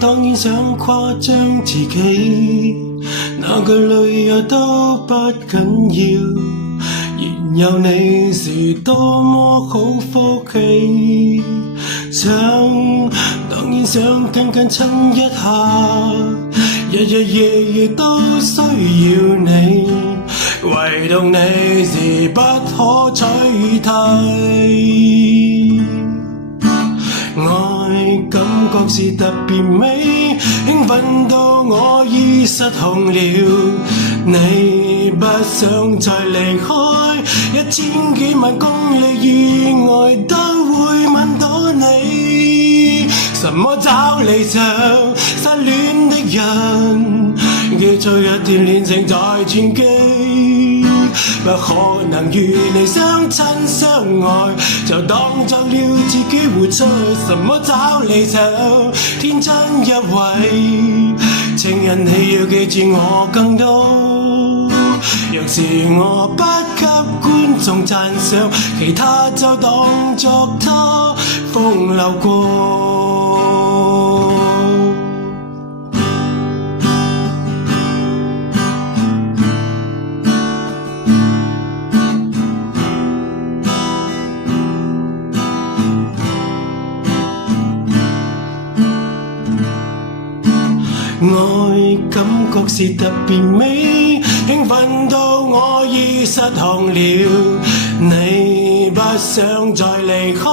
當然想誇張自己，那句理由都不緊要，然有你是多麼好福氣。當然想緊緊親一下，日日夜夜都需要你，唯獨你是不可取替。愛感覺是特別美，興奮到我已失控了。你不想再離開，1000幾萬公里以外都會吻到你。什麼找理想失戀的人，叫做一段戀情在傳記，不可能與你相親相愛，就當作了自己活出。什麼找理想，天真一位，情人你要記住我更多。若是我不給觀眾讚賞，其他就當作他風流過。愛感覺是特別美，興奮到我已失控了。你不想再離開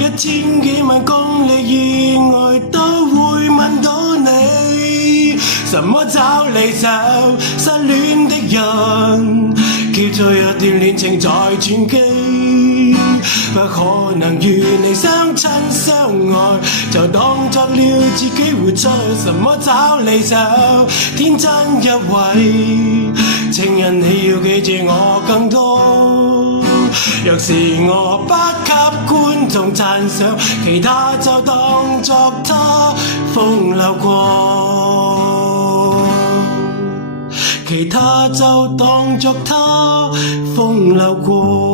，1000幾萬公里以外都會吻到你。什麼找理想失戀的人，叫做一段戀情在傳記，不可能與你相親相愛，就當作了自己活出。什麼找理想，天真一位，情人你要記住我更多。若是我不給觀眾讚賞，其他就當作他風流過，其他就當作他風流過。